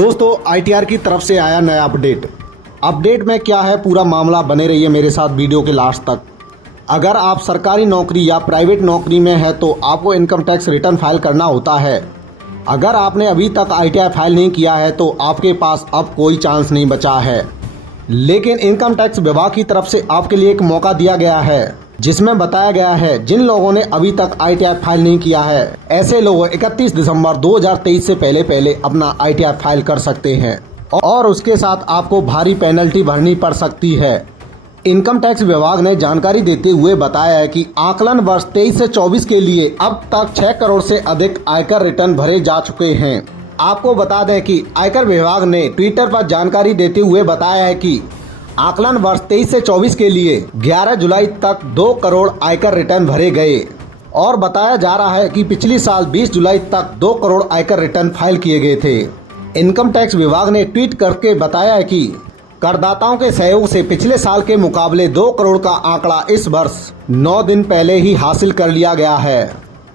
दोस्तों आईटीआर की तरफ से आया नया अपडेट में क्या है पूरा मामला, बने रहिए मेरे साथ वीडियो के लास्ट तक। अगर आप सरकारी नौकरी या प्राइवेट नौकरी में है तो आपको इनकम टैक्स रिटर्न फाइल करना होता है। अगर आपने अभी तक आईटीआर फाइल नहीं किया है तो आपके पास अब कोई चांस नहीं बचा है। लेकिन इनकम टैक्स विभाग की तरफ से आपके लिए एक मौका दिया गया है जिसमें बताया गया है जिन लोगों ने अभी तक आईटीआर फाइल नहीं किया है ऐसे लोग 31 दिसंबर 2023 से पहले अपना आईटीआर फाइल कर सकते हैं और उसके साथ आपको भारी पेनल्टी भरनी पड़ सकती है। इनकम टैक्स विभाग ने जानकारी देते हुए बताया है कि आकलन वर्ष 23 से 24 के लिए अब तक 6 करोड़ से अधिक आयकर रिटर्न भरे जा चुके हैं। आपको बता दें कि आयकर विभाग ने ट्विटर पर जानकारी देते हुए बताया है कि आकलन वर्ष 23 से 24 के लिए 11 जुलाई तक 2 करोड़ आयकर रिटर्न भरे गए और बताया जा रहा है कि पिछली साल 20 जुलाई तक 2 करोड़ आयकर रिटर्न फाइल किए गए थे। इनकम टैक्स विभाग ने ट्वीट करके बताया है कि करदाताओं के सहयोग से पिछले साल के मुकाबले 2 करोड़ का आंकड़ा इस वर्ष 9 दिन पहले ही हासिल कर लिया गया है।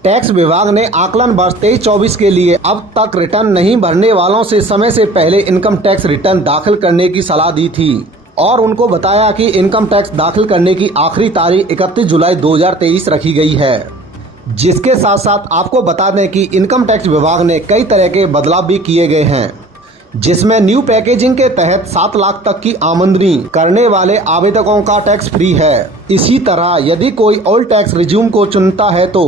टैक्स विभाग ने आकलन वर्ष 23-24 के लिए अब तक रिटर्न नहीं भरने वालों से समय से पहले इनकम टैक्स रिटर्न दाखिल करने की सलाह दी थी और उनको बताया कि इनकम टैक्स दाखिल करने की आखिरी तारीख 31 जुलाई 2023 रखी गई है। जिसके साथ साथ आपको बता दें कि इनकम टैक्स विभाग ने कई तरह के बदलाव भी किए गए हैं, जिसमें न्यू पैकेजिंग के तहत 7 लाख तक की आमदनी करने वाले आवेदकों का टैक्स फ्री है। इसी तरह यदि कोई ओल्ड टैक्स रिज्यूम को चुनता है तो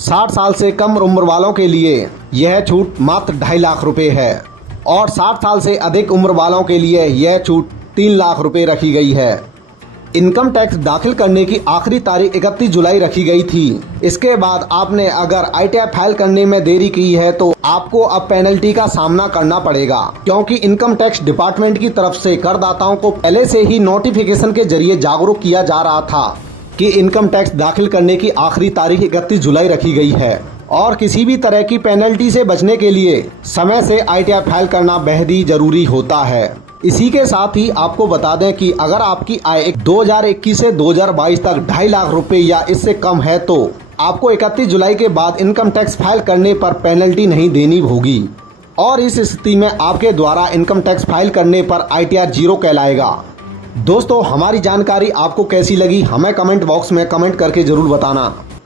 60 साल से कम उम्र वालों के लिए यह छूट मात्र 2.5 लाख रुपए है और 60 साल से अधिक उम्र वालों के लिए यह छूट 3 लाख रुपए रखी गई है। इनकम टैक्स दाखिल करने की आखिरी तारीख 31 जुलाई रखी गई थी। इसके बाद आपने अगर आईटीआर फाइल करने में देरी की है तो आपको अब पेनल्टी का सामना करना पड़ेगा, क्योंकि इनकम टैक्स डिपार्टमेंट की तरफ से करदाताओं को पहले से ही नोटिफिकेशन के जरिए जागरूक किया जा रहा था कि इनकम टैक्स दाखिल करने की आखिरी तारीख 31 जुलाई रखी गई है और किसी भी तरह की पेनल्टी से बचने के लिए समय से आईटीआर फाइल करना बेहद ही जरूरी होता है। इसी के साथ ही आपको बता दें कि अगर आपकी आय 2021 से 2022 तक 2.5 लाख रुपए या इससे कम है तो आपको 31 जुलाई के बाद इनकम टैक्स फाइल करने पर पेनल्टी नहीं देनी होगी और इस स्थिति में आपके द्वारा इनकम टैक्स फाइल करने पर आईटीआर 0 कहलाएगा। दोस्तों हमारी जानकारी आपको कैसी लगी हमें कमेंट बॉक्स में कमेंट करके जरूर बताना।